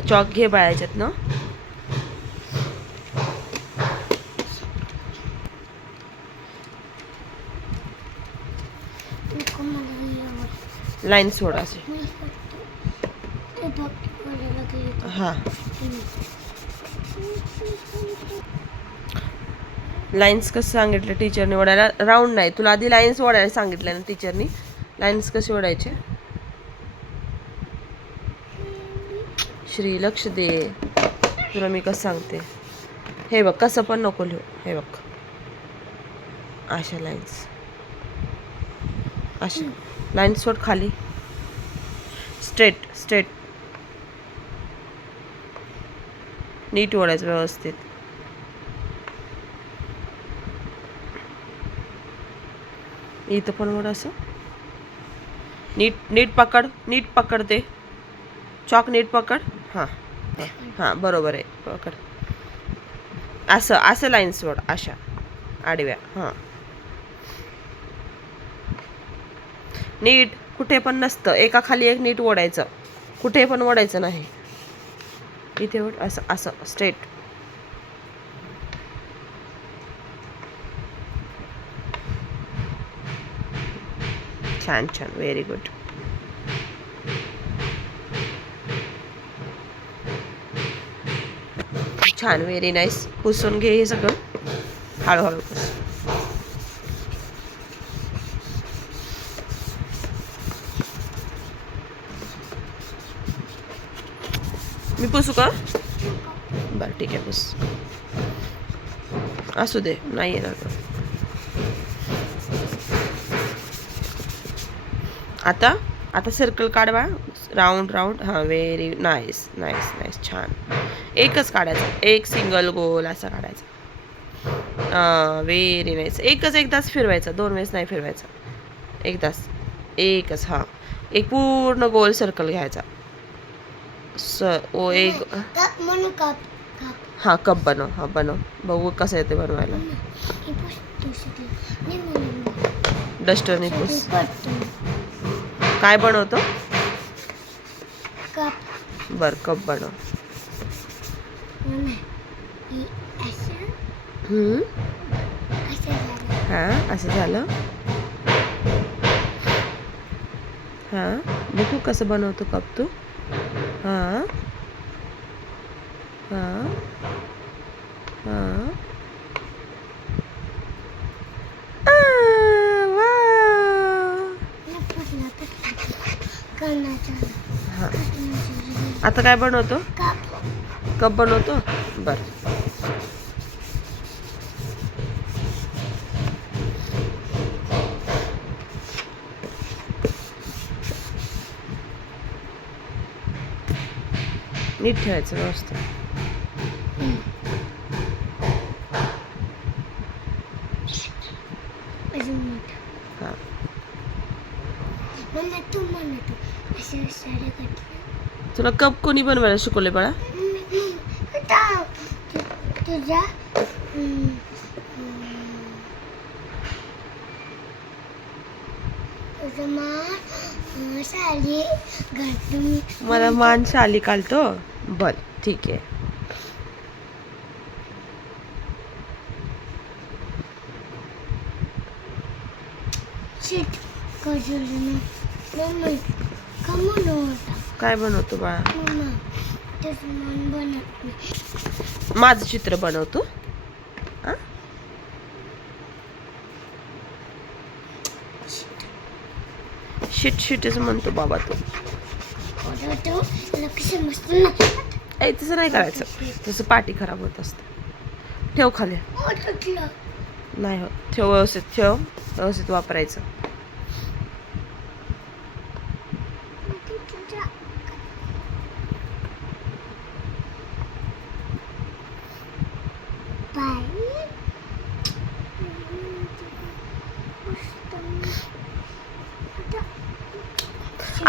Chalk घे बाळाच्यात ना. Line सोड असे. हां. लाईन्स कसं सांगितलं टीचरने ओढायला? राऊंड नाही. तुला आधी लाईन्स ओढायला सांगितलं ना टीचरनी लाईन्स कसे ओढायचे? श्री लक्ष दे. तुला मी कसं सांगते? हे बघ कसं पण नको लिहू. हे बघ. अशा लाईन्स अशा. लाईन्स सोड खाली. स्ट्रेट स्ट्रेट नीट ओढायचं व्यवस्थित. इथं पण ओढ असं. नीट नीट पकड नीट पकड ते. चॉक नीट पकड. हां. हां बरोबर आहे. पकड. असं असं लाईन सोड अशा. आडव्या हां. नीट कुठे पण नसतं. एका खाली एक नीट ओढायचं. कुठे पण ओढायचं नाही. इथे ओढ असं असं स्ट्रेट छान छान. व्हेरी गुड छान व्हेरी नाईस पुसून घे हे सगळं. हळूहळू. पुस मी पुसू का? बरं ठीक आहे पुस. असू दे नाही येणार. आता? आता सर्कल काढवा. राऊंड राऊंड हां व्हेरी नाईस नाईस नाईस छान. एकच काढायचा. एक सिंगल गोल असा काढायचा. व्हेरी नाईस एकच एकदाच फिरवायचा. दोन वेळेस नाही फिरवायचा. एकदाच एकच हां. एक पूर्ण गोल सर्कल घ्यायचा. स ओ एक हां कप बनव हां बनव. बघू कसं येते बनवायला. डस्टरने पुस. काय बनवतो? बर कप बनव. हे असं झालं. हां? हां बघू कसं बनवतो कप तू. हां? हां? हां. आता काय बनवतो? काप बनवतो? बर. नीट ठेवायचं. हां. कटलं तुला कप कोणी बनवायला शिकवले बाळा? आता तु- तुझ्या हम्म, हम्म, तुझं मा अं, साडी घालतो मी मला मान शाली काढतो बर ठीक आहे. काय बनवतो बाळा? माझं चित्र बनवतो. हां? शिट शिटच म्हणतो बाबा तू. ए तसं नाही करायचं. तसं पाठी खराब होत असते. ठेव खाली. नाही हो ठेव व्यवस्थित ठेव. व्यवस्थित वापरायचं.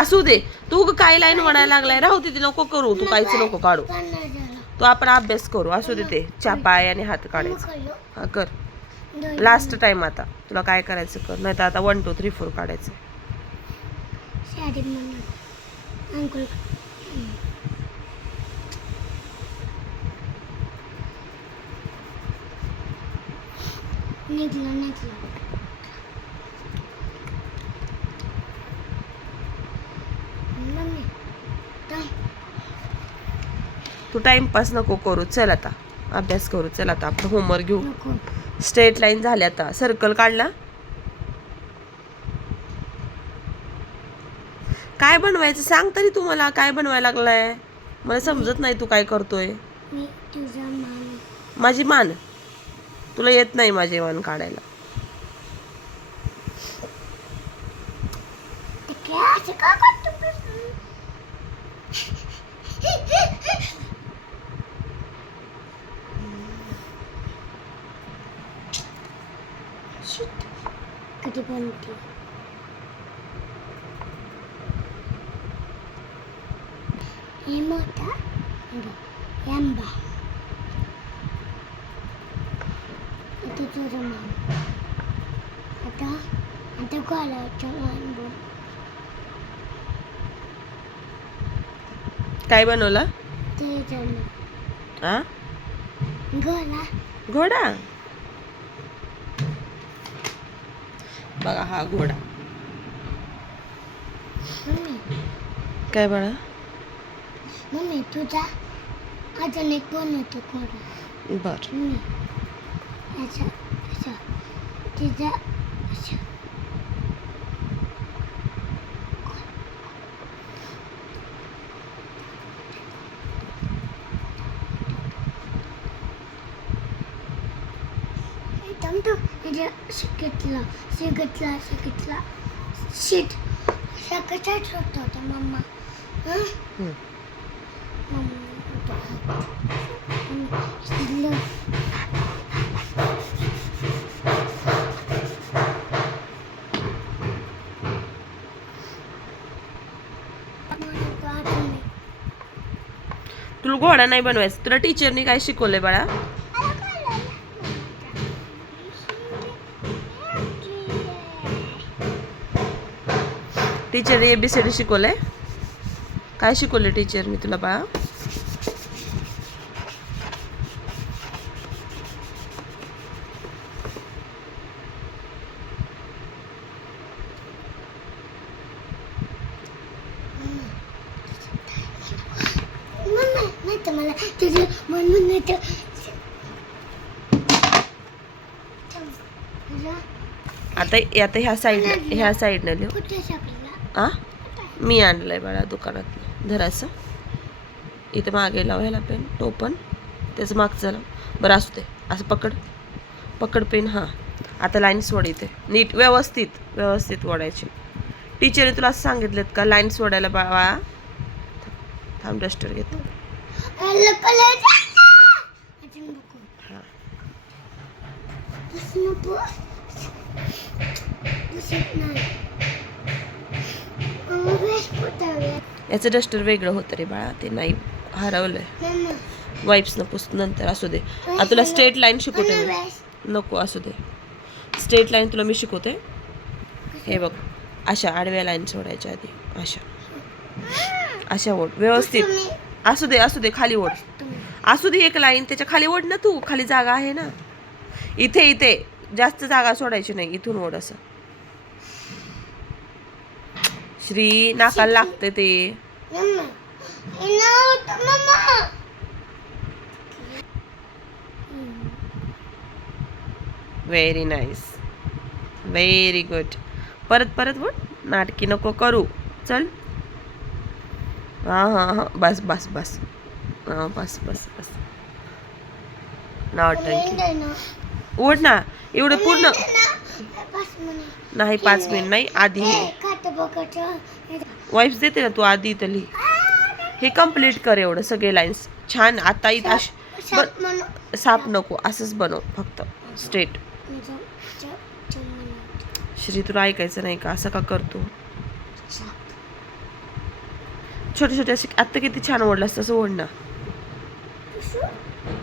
असू दे. तू काय लाईन म्हणायला लागलाय राहू तिथे नको करू. तू काहीच नको काढू. तो आपण अभ्यास करू. असू दे ते. पाय आणि हात काढायचं. हा कर. लास्ट टाइम आता. तुला काय करायचं कर? नाही तर आता वन टू थ्री फोर काढायचं. निकला निकला टाइमपास नको करू. चल आता. अभ्यास करू. चल आता आपण होमवर्क घेऊ. स्ट्रेट लाईन झाली आता. सर्कल काढला. काय बनवायचं? सांग तरी तू मला काय बनवायला लागलाय? मला समजत नाही तू काय करतोय. माझी मान. तुला येत नाही माझी मान काढायला. का करतो Shit. कधी बनते हे मोठा आंबा आता तुझं मान आता आता गोलाचं मान बोल काय बनवलं? ते झालं आ? गोला घोडा. बघा हा घोडा. काय बाळा? मम्मी तुझा अजून एक बनवतो गोला बर. मम्मी असं असं तिचा असं म्हणजे शिकतला शिकतला शिकतला शीट सकाळच्याच होत होता मम्मा? हं? हम्म. मम्मा शिकलं तुला घोडा नाही बनवायचा. तुला टीचरनी काय शिकवलंय बाळा? टीचर ए बी सी काय शिकवलं आहे तुला बाळा. मम्मा नाही तर मला तुझं म्हणून नाही तर आता आता ह्या साईडला ह्या साईडनं लिहू. आ? मी आणलंय बाळा दुकानात धराचं इथं मागे लाव ह्याला पेन. टोपण त्याचं मागचं लाव. बरं असू दे. असं पकड. पकड पेन हां. आता लाईन सोड इथे. नीट व्यवस्थित. व्यवस्थित ओढायची. टीचरने तुला असं सांगितलेत का? लाईन सोडायला बाळा. थांब डस्टर घेतो. हां. याचं डस्टर वेगळं होतं रे बाळा ते नाही हरवलंय. वाईप्स वाईप्सनं पुस नंतर असू दे. आता तुला स्ट्रेट लाईन शिकवते नको असू दे. स्ट्रेट लाईन तुला मी शिकवते. हे बघ अशा आडव्या लाईन सोडायच्या आधी अशा. अशा ओढ व्यवस्थित. असू दे असू दे खाली ओढ. असू दे एक लाईन त्याच्याखाली ओढ ना तू खाली जागा आहे ना. इथे इथे. जास्त जागा सोडायची नाही इथून ओढ असं. श्री नाकाला लागते ते. व्हेरी नाईस व्हेरी गुड परत परत बोल. नाटकी नको करू. चल. हां हां हां. बस बस बस. हां बस बस बस. नाटकी ओढ ना. एवढं पूर्ण. नाही पाच मिनिट नाही आधी. वाईफ्स देते ना तू आधी इथं लिही. हे कंप्लीट कर एवढं सगळे लाईन्स छान आता इथं साप नको असंच बनव फक्त. स्ट्रेट. श्री तुला ऐकायचं नाही का? असं का करतो. छोटे छोटे असे आत्ता किती छान ओढलास तसं ओढ ना.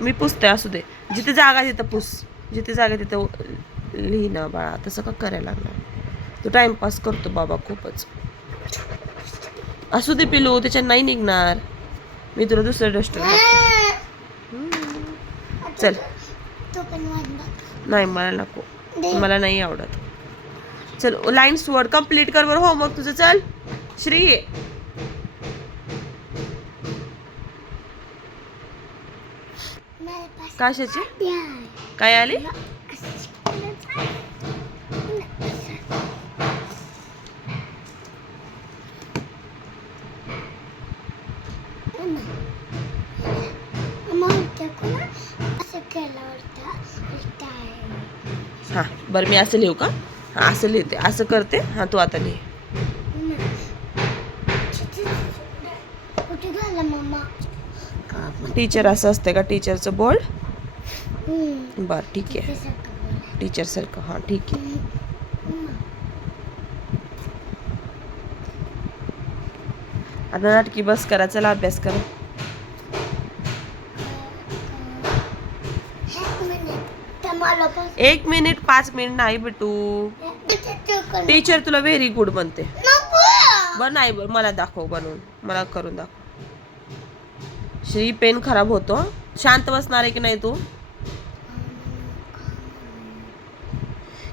मी पुसते असू दे. जिथे जागा तिथं पुस. जिथे जागा तिथं लिही ना बाळा. तसं का करायला लागला तू टाइमपास करतो बाबा खूपच. असू दे पिलू त्याच्यात नाही निघणार. मी तुला दुसरं डस्टर! चल. नाही मला नको. मला नाही आवडत. चल लाईन्स वर्ड कंप्लीट कर बरं होमवर्क तुझं. चल. श्री. कशाची? काय आली? बरं मी असं लिहू का? हां असं लिहिते. असं करते. हां तू आता लिह. टीचर असं असते का? टीचरचं बोर्ड बर बरं ठीक आहे. टीचर सारखं. हां ठीक आहे. आता नाटकी बस करा. चला अभ्यास करा. एक मिनिट पाच मिनिट नाही बेटू. टीचर तुला व्हेरी गुड म्हणते. बरं नाही बरं मला दाखव बनवून. मला करून दाखव. श्री पेन खराब होतो. शांत बसणार आहे की नाही तू?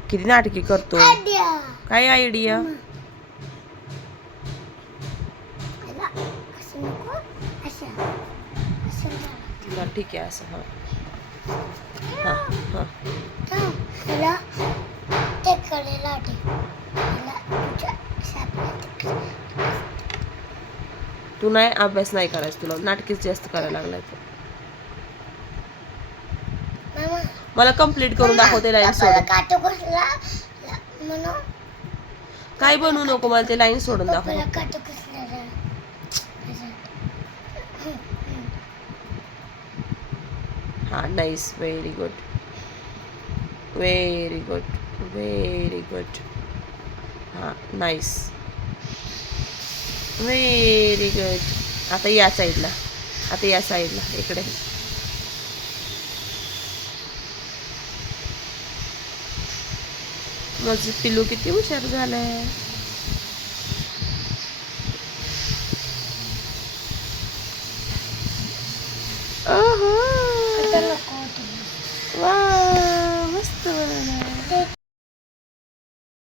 किती नाटकी करतो. काय आयडिया ठीक आहे असं हां. हां हां. ते नाही अभ्यास नाही करायचं तुला. नाटकीच जास्त करायला लागलाय तू. मला कंप्लीट करून दाखवते लाईन सोडून. काय बनवू नको मला ते लाईन सोडून दाखव पप्पाला काटो कसला रे? असं. हां nice very good very good very good हां नाईस व्हेरी गुड आता या साईडला आता या साईडला इकडे. माझं पिल्लू किती हुशार झालं आहे